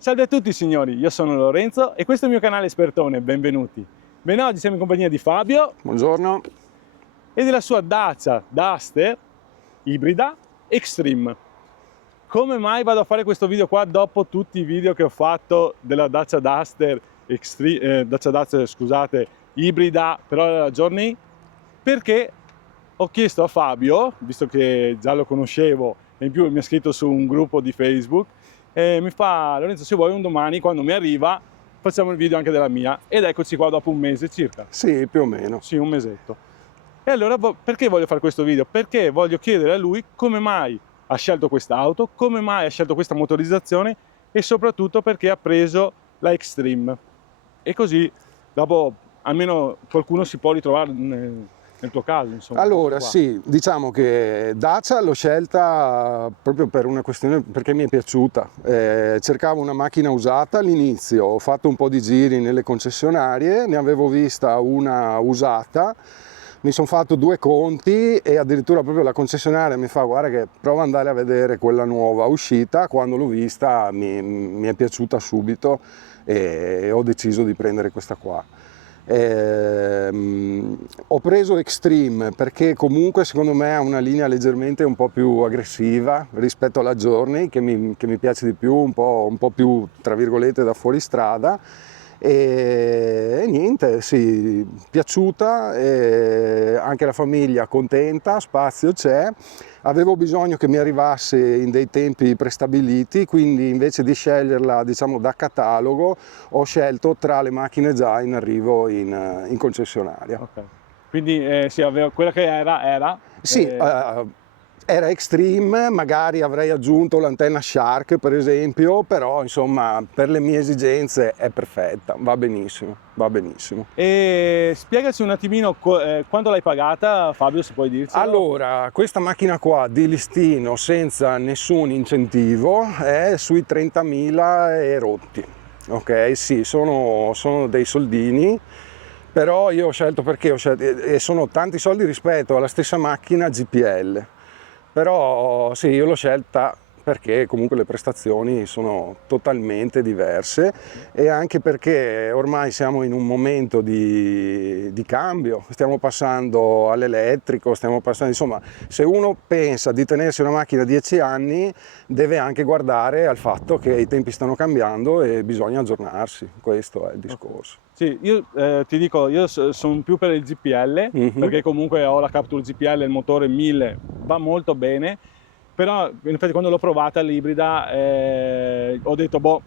Salve a tutti signori, io sono Lorenzo e questo è il mio canale Espertone, benvenuti. Bene, oggi siamo in compagnia di Fabio. Buongiorno. E della sua Dacia Duster ibrida Extreme. Come mai vado a fare questo video qua dopo tutti i video che ho fatto della Dacia Duster scusate, ibrida però della Journey? Perché ho chiesto a Fabio, visto che già lo conoscevo e in più mi ha scritto su un gruppo di Facebook, mi fa: Lorenzo, se vuoi un domani quando mi arriva facciamo il video anche della mia. Ed eccoci qua dopo un mese circa. Sì, più o meno. Sì, un mesetto. E allora perché voglio fare questo video? Perché voglio chiedere a lui come mai ha scelto questa auto, come mai ha scelto questa motorizzazione e soprattutto perché ha preso la Extreme. E così dopo almeno qualcuno si può ritrovare nel tuo caso, insomma. Allora sì, diciamo che Dacia l'ho scelta proprio per una questione, perché mi è piaciuta. Cercavo una macchina usata all'inizio, ho fatto un po' di giri nelle concessionarie, ne avevo vista una usata, mi sono fatto due conti e addirittura proprio la concessionaria mi fa: guarda che prova ad andare a vedere quella nuova uscita. Quando l'ho vista mi è piaciuta subito e ho deciso di prendere questa qua. Ho preso Extreme perché comunque secondo me ha una linea leggermente un po' più aggressiva rispetto alla Journey, che mi piace di più, un po' più tra virgolette da fuoristrada. E niente, sì, piaciuta, anche la famiglia contenta, spazio c'è. Avevo bisogno che mi arrivasse in dei tempi prestabiliti, quindi invece di sceglierla diciamo da catalogo ho scelto tra le macchine già in arrivo in concessionaria. Okay. Quindi sì, quella che era? Sì, era Extreme, magari avrei aggiunto l'antenna Shark per esempio, però insomma per le mie esigenze è perfetta, va benissimo, va benissimo. E spiegaci un attimino quanto l'hai pagata, Fabio, se puoi dirci. Allora, questa macchina qua di listino senza nessun incentivo è sui 30.000 e rotti, ok? Sì, sono dei soldini, però io ho scelto perché e sono tanti soldi rispetto alla stessa macchina GPL. Però sì, io l'ho scelta perché comunque le prestazioni sono totalmente diverse e anche perché ormai siamo in un momento di cambio, stiamo passando all'elettrico, insomma, se uno pensa di tenersi una macchina 10 anni deve anche guardare al fatto che i tempi stanno cambiando e bisogna aggiornarsi, questo è il discorso. Sì, io ti dico, io sono più per il GPL, perché comunque ho la Captur GPL, il motore 1000 va molto bene, però in effetti quando l'ho provata l'ibrida ho detto, boh,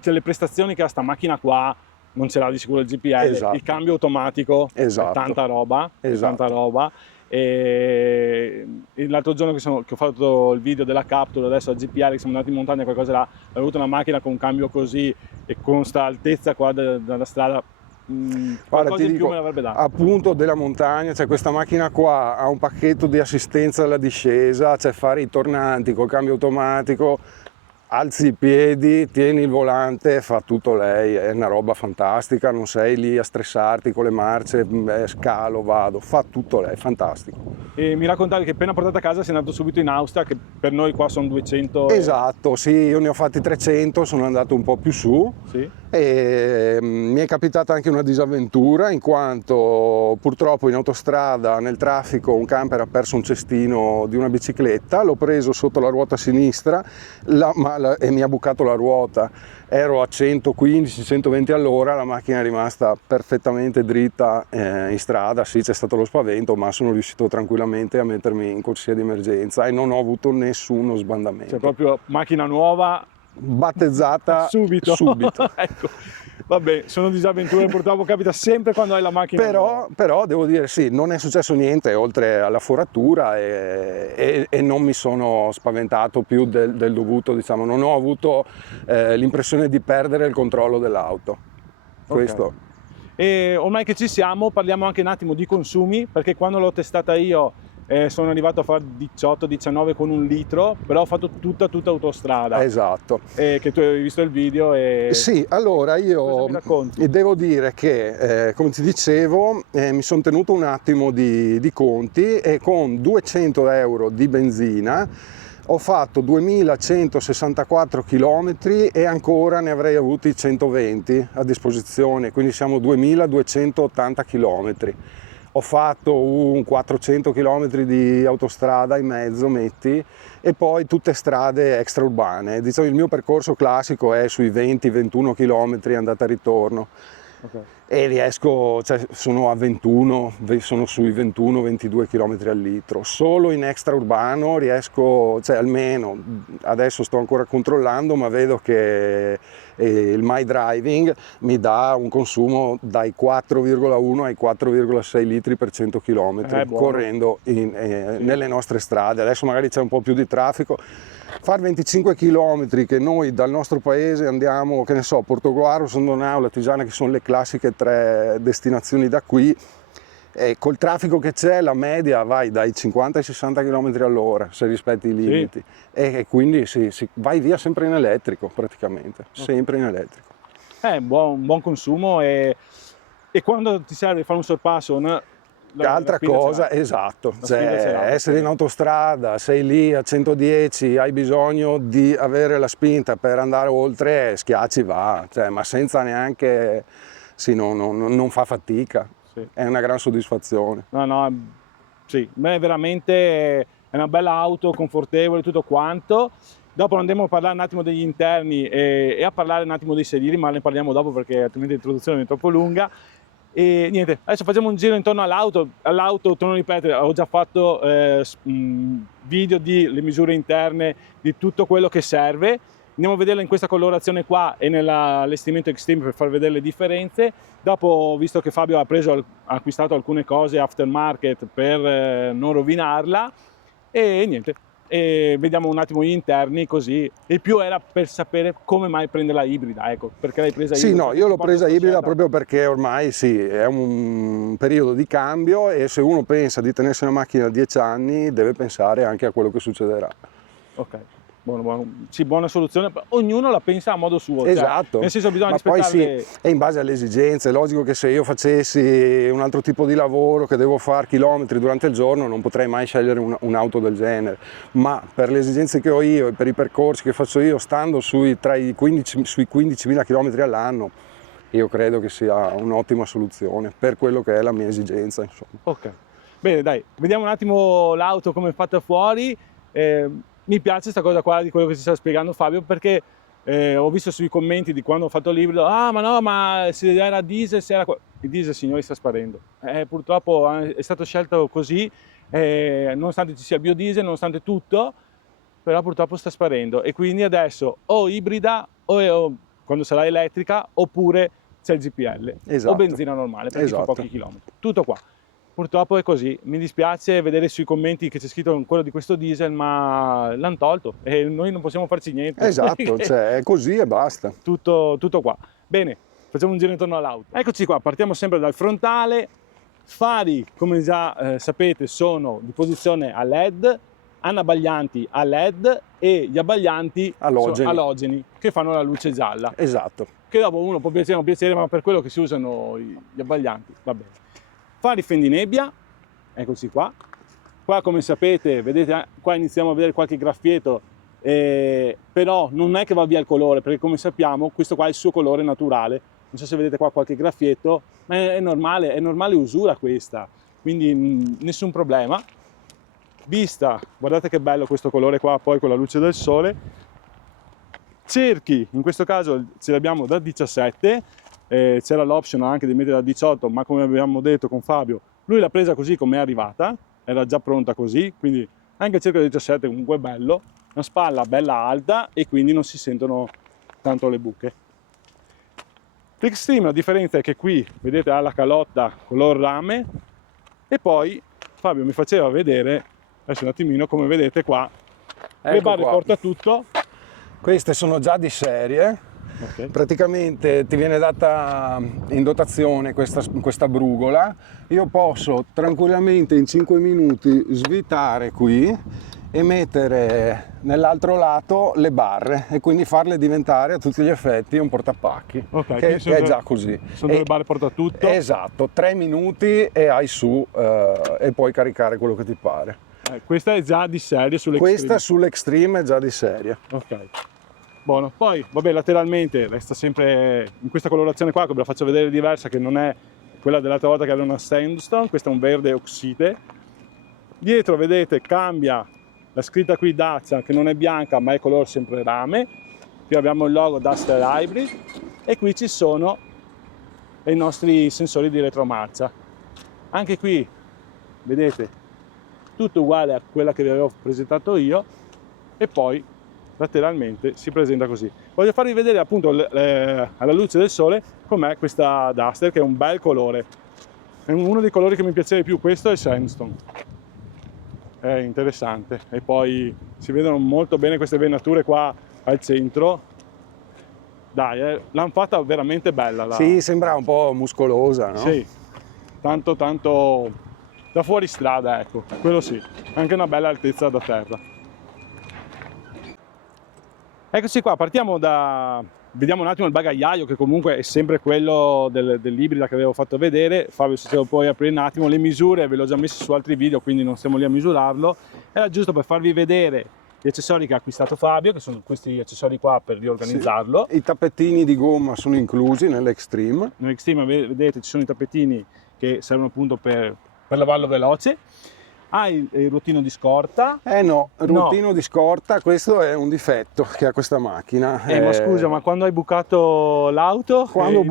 c'è le prestazioni che ha sta macchina qua, non ce l'ha di sicuro il GPL, esatto. Il cambio automatico, esatto. è tanta roba, esatto. Tanta roba. E l'altro giorno che ho fatto il video della Captur, adesso a GPL, che siamo andati in montagna, qualcosa là, ho avuto una macchina con un cambio così e con sta altezza qua dalla strada, guarda, ti in dico, più me l'avrebbe dato. appunto della montagna, cioè questa macchina qua ha un pacchetto di assistenza alla discesa, cioè fare i tornanti col cambio automatico, alzi i piedi, tieni il volante, fa tutto lei, è una roba fantastica, non sei lì a stressarti con le marce, scalo, vado, fa tutto lei, fantastico. E mi raccontavi che appena portato a casa sei andato subito in Austria, che per noi qua sono 200. Esatto, sì, io ne ho fatti 300, sono andato un po' più su. Sì. E mi è capitata anche una disavventura in quanto purtroppo in autostrada nel traffico un camper ha perso un cestino di una bicicletta, l'ho preso sotto la ruota sinistra e mi ha bucato la ruota. Ero a 115-120 all'ora, la macchina è rimasta perfettamente dritta in strada, sì c'è stato lo spavento ma sono riuscito tranquillamente a mettermi in corsia di emergenza e non ho avuto nessuno sbandamento. Cioè proprio macchina nuova, battezzata subito. Ecco, vabbè, sono disavventure, purtroppo capita sempre quando hai la macchina nuova. Però devo dire sì, non è successo niente oltre alla foratura e non mi sono spaventato più del dovuto, diciamo, non ho avuto l'impressione di perdere il controllo dell'auto. Questo. Okay. E ormai che ci siamo parliamo anche un attimo di consumi, perché quando l'ho testata io sono arrivato a fare 18-19 con 1 litro, però ho fatto tutta autostrada. Esatto. Che tu hai visto il video e... Sì, allora io devo dire che, come ti dicevo, mi sono tenuto un attimo di conti e con 200 euro di benzina Ho fatto 2164 km e ancora ne avrei avuti 120 a disposizione, quindi siamo 2280 km. Ho fatto un 400 km di autostrada in mezzo, metti, e poi tutte strade extraurbane. Diciamo il mio percorso classico è sui 20-21 km andata e ritorno. Okay. E riesco, cioè sono a 21, sono sui 21-22 km al litro. Solo in extraurbano riesco, cioè almeno, adesso sto ancora controllando, ma vedo che il My Driving mi dà un consumo dai 4,1 ai 4,6 litri per 100 km correndo nelle nostre strade. Adesso magari c'è un po' più di traffico. Far 25 km che noi dal nostro paese andiamo, che ne so, Portogruaro, Sondonau, Latigiana, che sono le classiche 3 destinazioni da qui, e col traffico che c'è la media vai dai 50 ai 60 km all'ora se rispetti i limiti, e quindi vai via sempre in elettrico praticamente, sempre in elettrico. Un buon consumo, e quando ti serve fare un sorpasso, Altra cosa, esatto, cioè essere in autostrada, sei lì a 110, hai bisogno di avere la spinta per andare oltre, schiacci, va, cioè, ma senza neanche, non fa fatica, è una gran soddisfazione. Sì, è veramente una bella auto, confortevole, tutto quanto. Dopo andremo a parlare un attimo degli interni e a parlare un attimo dei sedili, ma ne parliamo dopo perché altrimenti l'introduzione è troppo lunga. E niente, adesso facciamo un giro intorno all'auto, torno a ripetere, ho già fatto video di le misure interne, di tutto quello che serve. Andiamo a vederla in questa colorazione qua e nell'allestimento Extreme per far vedere le differenze. Dopo, visto che Fabio ha acquistato alcune cose aftermarket per non rovinarla, e niente, e vediamo un attimo gli interni così. Il più era per sapere come mai prenderla ibrida, ecco, perché l'hai presa ibrida? Sì, no, io l'ho presa ibrida proprio perché ormai è un periodo di cambio, e se uno pensa di tenersi una macchina 10 anni deve pensare anche a quello che succederà. Ok. Buona soluzione, ognuno la pensa a modo suo, esatto, cioè, nel senso bisogna poi rispettare... è in base alle esigenze. È logico che se io facessi un altro tipo di lavoro, che devo fare chilometri durante il giorno, non potrei mai scegliere un'auto del genere, ma per le esigenze che ho io e per i percorsi che faccio io, stando sui 15.000 km all'anno, io credo che sia un'ottima soluzione per quello che è la mia esigenza, insomma. Ok, bene, dai, vediamo un attimo l'auto come è fatta fuori. Mi piace questa cosa qua di quello che ci sta spiegando Fabio, perché ho visto sui commenti di quando ho fatto il libro, ma no, ma se era diesel, il diesel, signori, sta sparendo. Purtroppo è stato scelto così, nonostante ci sia biodiesel, nonostante tutto, però purtroppo sta sparendo, e quindi adesso o ibrida o quando sarà elettrica, oppure c'è il GPL, o benzina normale, perché fa pochi chilometri. Tutto qua. Purtroppo è così, mi dispiace vedere sui commenti che c'è scritto quello di questo diesel, ma l'hanno tolto e noi non possiamo farci niente. Esatto, cioè è così e basta. Tutto qua. Bene, facciamo un giro intorno all'auto. Eccoci qua, partiamo sempre dal frontale. Fari, come già sapete, sono di posizione a LED, anabbaglianti a LED e gli abbaglianti alogeni che fanno la luce gialla. Esatto. Che dopo uno può piacere o non piacere, ma per quello che si usano gli abbaglianti, va bene. Fari fendinebbia, eccoci qua. Qua, come sapete, vedete, qua iniziamo a vedere qualche graffietto, però non è che va via il colore, perché come sappiamo questo qua è il suo colore naturale. Non so se vedete qua qualche graffietto, ma è normale usura questa, quindi nessun problema. Vista, guardate che bello questo colore qua, poi con la luce del sole. Cerchi, in questo caso ce l'abbiamo da 17, c'era l'option anche di mettere da 18, ma come abbiamo detto con Fabio, lui l'ha presa così come è arrivata, era già pronta così, quindi anche il cerchio da 17 comunque è bello, una spalla bella alta e quindi non si sentono tanto le buche. L'Extreme, la differenza è che qui vedete ha la calotta color rame, e poi Fabio mi faceva vedere, adesso un attimino, come vedete qua, le barre porta tutto. Queste sono già di serie. Okay. Praticamente ti viene data in dotazione questa brugola. Io posso tranquillamente in 5 minuti svitare qui e mettere nell'altro lato le barre e quindi farle diventare a tutti gli effetti un portapacchi, che è già così. Sono delle barre portatutto. Esatto, 3 minuti e hai su e puoi caricare quello che ti pare. Questa è già di serie sull'Extreme. Questa sull'Extreme è già di serie. Ok. Buono. Poi, vabbè, lateralmente resta sempre in questa colorazione qua, che ve la faccio vedere diversa, che non è quella dell'altra volta che era una sandstone, questa è un verde oxide. Dietro, vedete, cambia la scritta qui Dacia, che non è bianca, ma è color sempre rame. Qui abbiamo il logo Duster Hybrid e qui ci sono i nostri sensori di retromarcia. Anche qui, vedete, tutto uguale a quella che vi avevo presentato io, e poi lateralmente si presenta così. Voglio farvi vedere appunto alla luce del sole com'è questa Duster, che è un bel colore. È uno dei colori che mi piace di più, questo è Sandstone. È interessante. E poi si vedono molto bene queste venature qua al centro. Dai, l'hanno fatta veramente bella. Sì, sembra un po' muscolosa, no? Sì, tanto da fuori strada, ecco, quello sì. Anche una bella altezza da terra. Eccoci qua, vediamo un attimo il bagagliaio, che comunque è sempre quello dell'ibrida che avevo fatto vedere. Fabio, se ce lo puoi aprire un attimo, le misure ve le ho già messe su altri video, quindi non stiamo lì a misurarlo. Era giusto per farvi vedere gli accessori che ha acquistato Fabio, che sono questi accessori qua per riorganizzarlo. Sì. I tappetini di gomma sono inclusi nell'Extreme. Nell'Extreme, vedete, ci sono i tappetini che servono appunto per lavarlo veloce. Ha il ruotino di scorta? No, ruotino di scorta, questo è un difetto che ha questa macchina. Ma scusa, ma quando hai bucato l'auto? Quando ho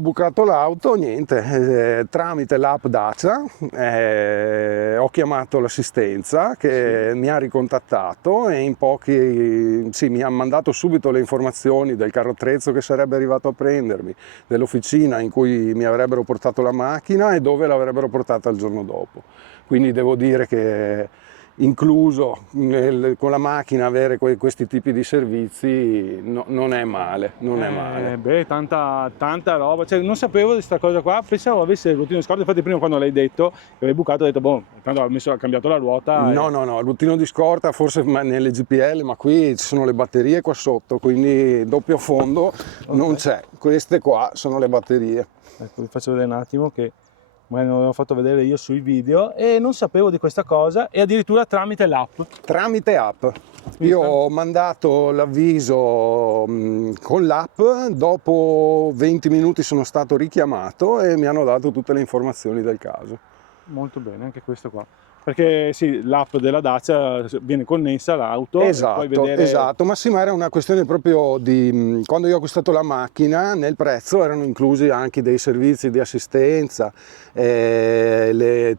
bucato l'auto, niente, tramite l'app Dacia ho chiamato l'assistenza che mi ha ricontattato e in pochi, mi ha mandato subito le informazioni del carro attrezzo che sarebbe arrivato a prendermi, dell'officina in cui mi avrebbero portato la macchina e dove l'avrebbero portata il giorno dopo. Quindi devo dire che incluso con la macchina avere questi tipi di servizi non è male, non è male. Beh, tanta roba, cioè, non sapevo di questa cosa qua, pensavo avesse il ruotino di scorta. Infatti prima quando l'hai detto, che avevi bucato, ho detto boh, tanto ha cambiato la ruota. No, il ruotino di scorta forse nelle GPL, ma qui ci sono le batterie qua sotto, quindi doppio fondo okay. Non c'è, queste qua sono le batterie. Ecco, vi faccio vedere un attimo che magari non l'avevo fatto vedere io sui video e non sapevo di questa cosa, e addirittura tramite l'app. Tramite app. Io ho mandato l'avviso con l'app, dopo 20 minuti sono stato richiamato e mi hanno dato tutte le informazioni del caso. Molto bene, anche questo qua. Perché sì, l'app della Dacia viene connessa all'auto. Esatto, e poi vedere... esatto, ma sì, ma era una questione proprio di quando io ho acquistato la macchina, nel prezzo erano inclusi anche dei servizi di assistenza,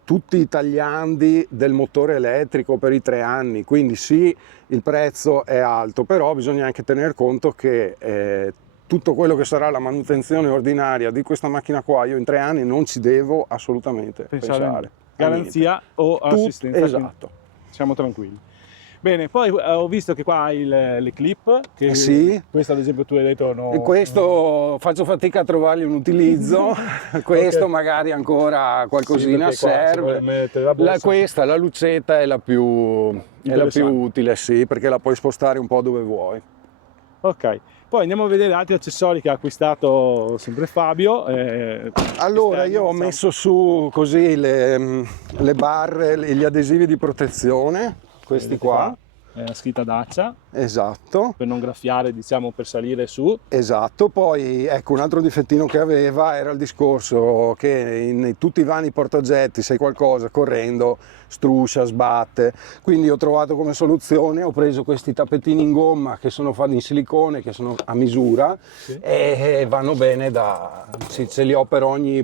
tutti i tagliandi del motore elettrico per i 3 anni, quindi sì, il prezzo è alto, però bisogna anche tener conto che tutto quello che sarà la manutenzione ordinaria di questa macchina qua, io in 3 anni non ci devo assolutamente pensare. Garanzia o assistenza. Esatto. Siamo tranquilli. Bene, poi ho visto che qua hai le clip, che sì. Questo ad esempio tu hai detto no. E questo faccio fatica a trovargli un utilizzo, questo okay. Magari ancora qualcosina sì, serve. Questa, la lucetta è la più utile, sì, perché la puoi spostare un po' dove vuoi. Ok. Poi andiamo a vedere altri accessori che ha acquistato sempre Fabio. Allora io ho messo su così le barre, gli adesivi di protezione, questi qua. La scritta Dacia. Esatto. Per non graffiare, diciamo, per salire su. Esatto, poi ecco un altro difettino che aveva era il discorso che in tutti i vani portaoggetti se qualcosa correndo struscia, sbatte, quindi ho trovato come soluzione, ho preso questi tappetini in gomma che sono fatti in silicone, che sono a misura sì. E vanno bene ce li ho per ogni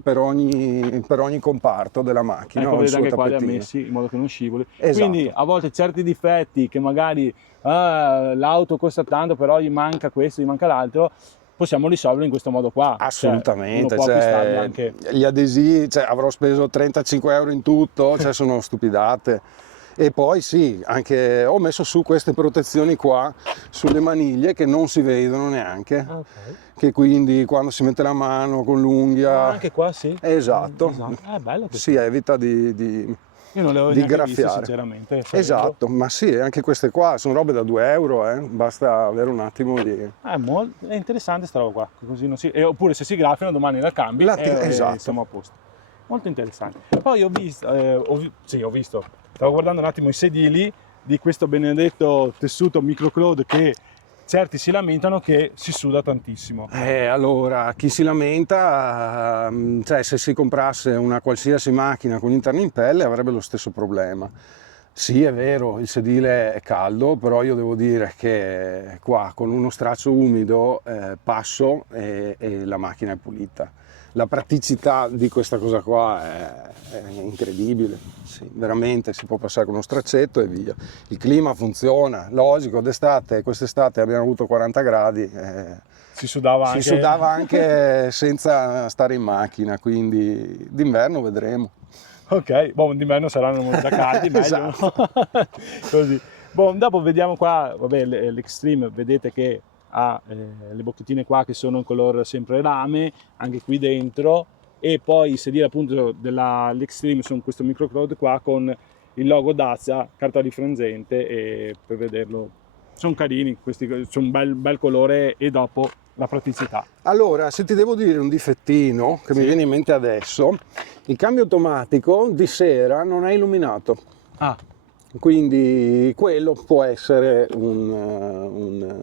comparto della macchina. Ecco, vedete anche qua li ha messi in modo che non scivoli. Esatto. Quindi a volte certi difetti che magari l'auto costa tanto però gli manca questo, gli manca l'altro, possiamo risolverlo in questo modo qua. Assolutamente, anche... gli adesivi, avrò speso 35 euro in tutto, sono stupidate. E poi sì, anche ho messo su queste protezioni qua sulle maniglie che non si vedono neanche, okay. Che quindi quando si mette la mano con l'unghia... anche qua sì? Esatto, bello questo. Sì, evita di io non le avevo neanche viste, sinceramente. Esatto, ma sì, anche queste qua sono robe da 2 euro, basta avere un attimo di... È interessante sta roba qua, così non si... oppure se si graffiano domani la cambi esatto. Siamo a posto. Molto interessante. Poi ho visto, stavo guardando un attimo i sedili di questo benedetto tessuto Microcloud che certi si lamentano che si suda tantissimo. Allora, chi si lamenta, cioè se si comprasse una qualsiasi macchina con interni in pelle avrebbe lo stesso problema. Sì, è vero, il sedile è caldo, però io devo dire che qua con uno straccio umido passo e la macchina è pulita. La praticità di questa cosa qua è incredibile, sì, veramente si può passare con uno straccetto e via. Il clima funziona, logico, d'estate, quest'estate abbiamo avuto 40 gradi, Si sudava si sudava anche senza stare in macchina, quindi d'inverno vedremo. Ok, boh, d'inverno saranno già caldi, meglio. Esatto. Così. Boh, dopo vediamo qua, vabbè, l'Extreme, vedete che ha le bocchettine qua che sono in color sempre rame, anche qui dentro, e poi i sedili appunto dell'Extreme sono questo Microcloud qua con il logo Dacia, carta rifrangente, e per vederlo sono carini, questi sono un bel colore, e dopo la praticità. Allora, se ti devo dire un difettino che mi viene in mente adesso, il cambio automatico di sera non è illuminato. Ah, Quindi quello può essere un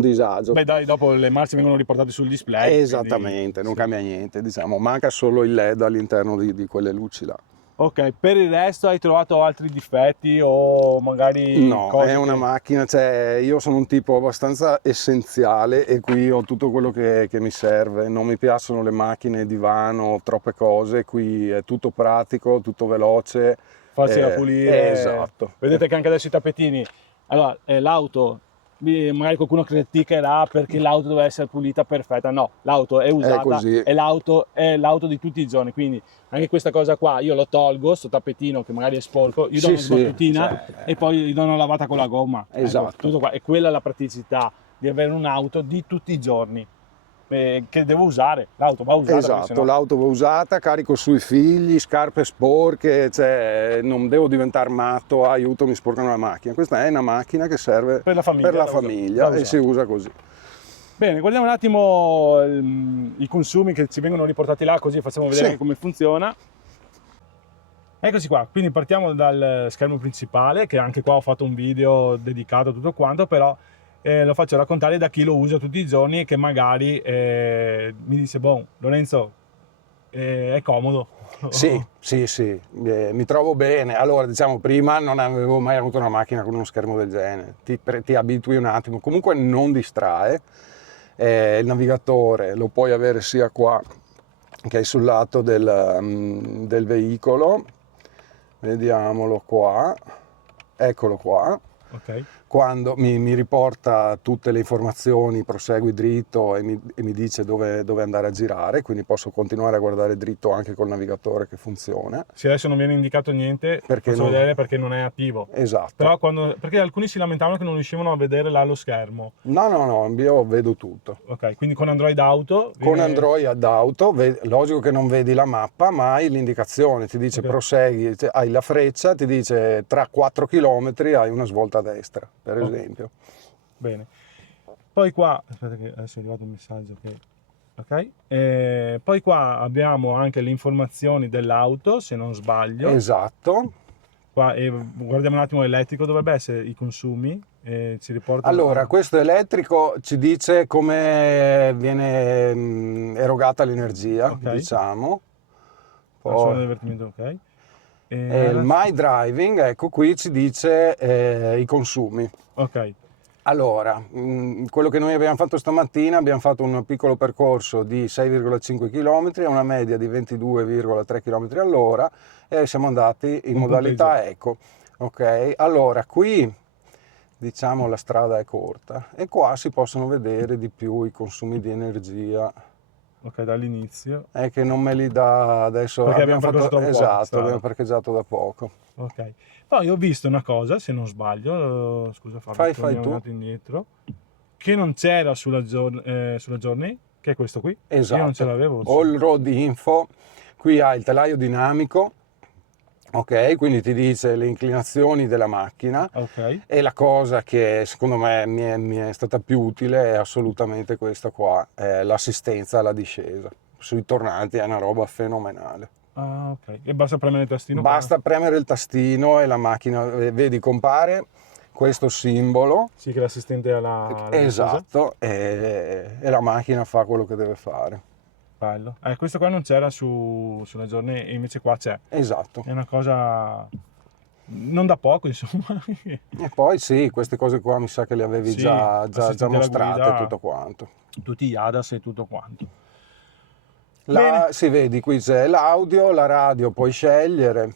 disagio. Beh dai, dopo le marce vengono riportate sul display. Esattamente, non cambia niente, diciamo, manca solo il LED all'interno di quelle luci là. Ok, per il resto hai trovato altri difetti o magari No, cose è una macchina, cioè io sono un tipo abbastanza essenziale e qui ho tutto quello che mi serve, non mi piacciono le macchine, divano, troppe cose, qui è tutto pratico, tutto veloce. Facile da pulire. Esatto. Vedete che anche adesso i tappetini, allora l'auto, magari qualcuno criticherà perché l'auto deve essere pulita perfetta, no, l'auto è usata, così. è l'auto di tutti i giorni, quindi anche questa cosa qua io lo tolgo, sto tappetino che magari è sporco, io do una sbattutina e poi gli do una lavata con la gomma. Esatto. Ecco, tutto qua. E quella è la praticità di avere un'auto di tutti i giorni. Che devo usare, l'auto va usata. Esatto, sennò... l'auto va usata, carico sui figli, scarpe sporche, cioè non devo diventare matto, aiuto, mi sporcano la macchina. Questa è una macchina che serve per la famiglia, e si usa così. Bene, guardiamo un attimo i consumi che ci vengono riportati là, così facciamo vedere come funziona. Eccoci qua, quindi partiamo dal schermo principale, che anche qua ho fatto un video dedicato a tutto quanto, però lo faccio raccontare da chi lo usa tutti i giorni e che magari mi dice, boh, Lorenzo, è comodo. Sì, mi trovo bene. Allora, diciamo, prima non avevo mai avuto una macchina con uno schermo del genere, ti abitui un attimo, comunque non distrae. Il navigatore lo puoi avere sia qua che sul lato del veicolo, vediamolo qua, eccolo qua. Ok. Quando mi riporta tutte le informazioni, prosegui dritto e mi dice dove andare a girare, quindi posso continuare a guardare dritto anche col navigatore che funziona. Se adesso non viene indicato niente, faccio vedere perché non è attivo. Esatto. Però perché alcuni si lamentavano che non riuscivano a vedere là lo schermo. No, io vedo tutto. Ok, quindi con Android Auto? Con Android Auto, logico che non vedi la mappa, ma hai l'indicazione, ti dice prosegui, hai la freccia, ti dice tra 4 km hai una svolta a destra, per esempio. Bene. Poi qua, aspetta che adesso è arrivato un messaggio che... Ok. Poi qua abbiamo anche le informazioni dell'auto, se non sbaglio. Esatto. Qua, guardiamo un attimo l'elettrico, dovrebbe essere i consumi. Ci riporta... Allora, questo elettrico ci dice come viene erogata l'energia, diciamo. Poi... divertimento, ok. Il My Driving, ecco qui ci dice i consumi. Ok. Allora, quello che noi abbiamo fatto stamattina, abbiamo fatto un piccolo percorso di 6,5 km a una media di 22,3 km all'ora e siamo andati in modalità eco. Ok, allora qui diciamo la strada è corta e qua si possono vedere di più i consumi di energia. Ok, dall'inizio. È che non me li dà adesso. Perché abbiamo fatto abbiamo parcheggiato da poco. Ok. Poi ho visto una cosa, se non sbaglio, scusa Fabio, fai tu. Indietro, che non c'era sulla Journey, che è questo qui. Esatto. Io non ce l'avevo. All Road Info, qui hai il telaio dinamico. Ok, quindi ti dice le inclinazioni della macchina. Ok. E la cosa che secondo me mi è stata più utile è assolutamente questa qua, l'assistenza alla discesa. Sui tornanti è una roba fenomenale. Ah, ok. E basta premere il tastino? Basta premere il tastino e la macchina, vedi, compare questo simbolo. Sì, che l'assistente ha la Esatto, e la macchina fa quello che deve fare. Bello. Questo qua non c'era sulla giornata e invece qua c'è. Esatto. È una cosa non da poco, insomma. E poi sì, queste cose qua mi sa che le avevi Sì, già assistente alla mostrate, guida, tutto quanto. tutti gli ADAS e tutto quanto. Bene. Si vedi, qui c'è l'audio, la radio puoi scegliere,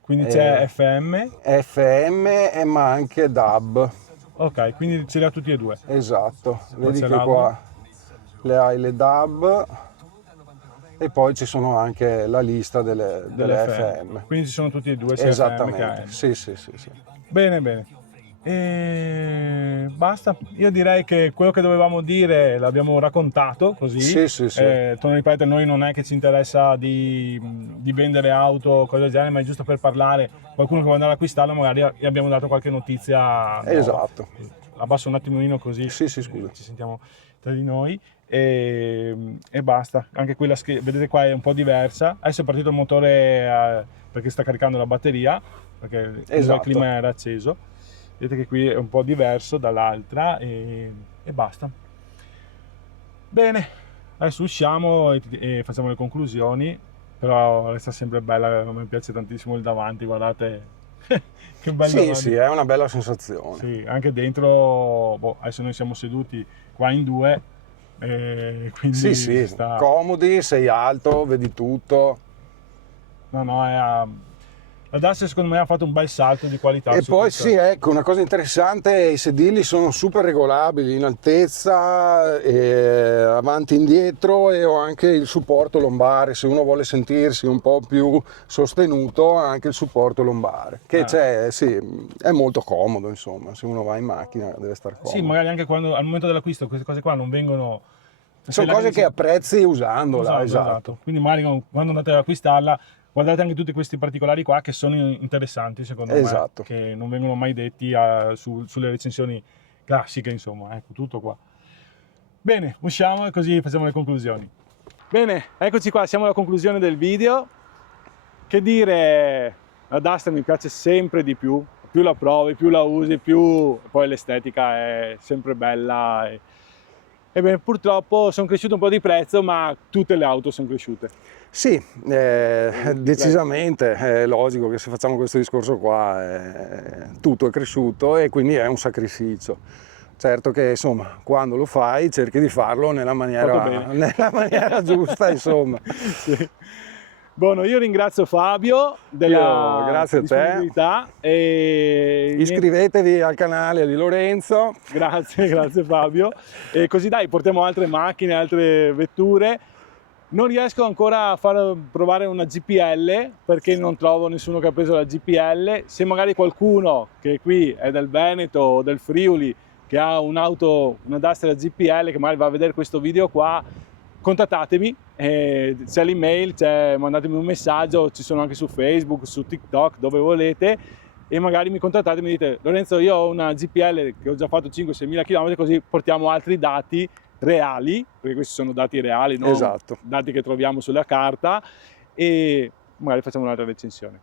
Quindi c'è FM. FM ma anche DAB. Ok, quindi ce li ha tutti e due. Esatto, vedi c'è che l'audio. qua hai le DAB e poi ci sono anche la lista delle FM. Quindi ci sono tutti e due, sia Esattamente, FM che AM. sì. Bene, bene. E basta. Io direi che quello che dovevamo dire l'abbiamo raccontato così. Sì. Torno a ripetere, noi non è che ci interessa di vendere auto o cose del genere, ma è giusto per parlare. Qualcuno che vuole andare ad acquistarla, magari gli abbiamo dato qualche notizia. Esatto. Abbasso un attimino così. Sì, scusa. Ci sentiamo tra di noi. E basta. Anche quella, vedete qua, è un po' diversa. Adesso è partito il motore perché sta caricando la batteria, perché il clima era acceso. Vedete che qui è un po' diverso dall'altra e basta. Bene, adesso usciamo e facciamo le conclusioni, però resta sempre bella, a me piace tantissimo il davanti, guardate che bello. Sì, è una bella sensazione. Sì, anche dentro, adesso noi siamo seduti qua in due, quindi sì, comodi, sei alto, vedi tutto. No, la DAS secondo me ha fatto un bel salto di qualità. E poi sì, ecco, una cosa interessante, i sedili sono super regolabili in altezza, avanti e indietro, e ho anche il supporto lombare, se uno vuole sentirsi un po' più sostenuto, ha anche il supporto lombare, che c'è, sì, è molto comodo, insomma, se uno va in macchina deve stare comodo. Sì, magari anche quando al momento dell'acquisto queste cose qua non vengono... Sono cose che apprezzi usandola, esatto. Quindi magari quando andate ad acquistarla, guardate anche tutti questi particolari qua che sono interessanti secondo me, che non vengono mai detti sulle recensioni classiche, insomma, ecco, tutto qua. Bene, usciamo e così facciamo le conclusioni. Bene, eccoci qua, siamo alla conclusione del video. Che dire, la Duster mi piace sempre di più la provi, più la usi, più poi l'estetica è sempre bella. Ebbene, purtroppo sono cresciuto un po' di prezzo, ma tutte le auto sono cresciute. Sì, decisamente, è logico che se facciamo questo discorso qua tutto è cresciuto e quindi è un sacrificio. Certo che insomma, quando lo fai cerchi di farlo nella maniera giusta, insomma. Sì. Buono, io ringrazio Fabio della disponibilità. E iscrivetevi al canale di Lorenzo. Grazie Fabio. E così dai, portiamo altre macchine, altre vetture. Non riesco ancora a far provare una GPL perché non trovo nessuno che ha preso la GPL. Se magari qualcuno che qui è del Veneto o del Friuli che ha un'auto, una Duster GPL, che magari va a vedere questo video qua, contattatemi, c'è l'email, mandatemi un messaggio, ci sono anche su Facebook, su TikTok, dove volete, e magari mi contattate e mi dite: Lorenzo, io ho una GPL che ho già fatto 5-6 mila km, così portiamo altri dati reali, perché questi sono dati reali, non dati che troviamo sulla carta, e magari facciamo un'altra recensione.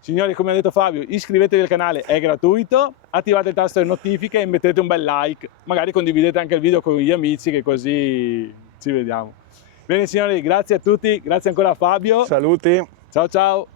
Signori, come ha detto Fabio, iscrivetevi al canale, è gratuito, attivate il tasto delle notifiche e mettete un bel like, magari condividete anche il video con gli amici, che così ci vediamo. Bene signori, grazie a tutti, grazie ancora a Fabio. Saluti. Ciao ciao.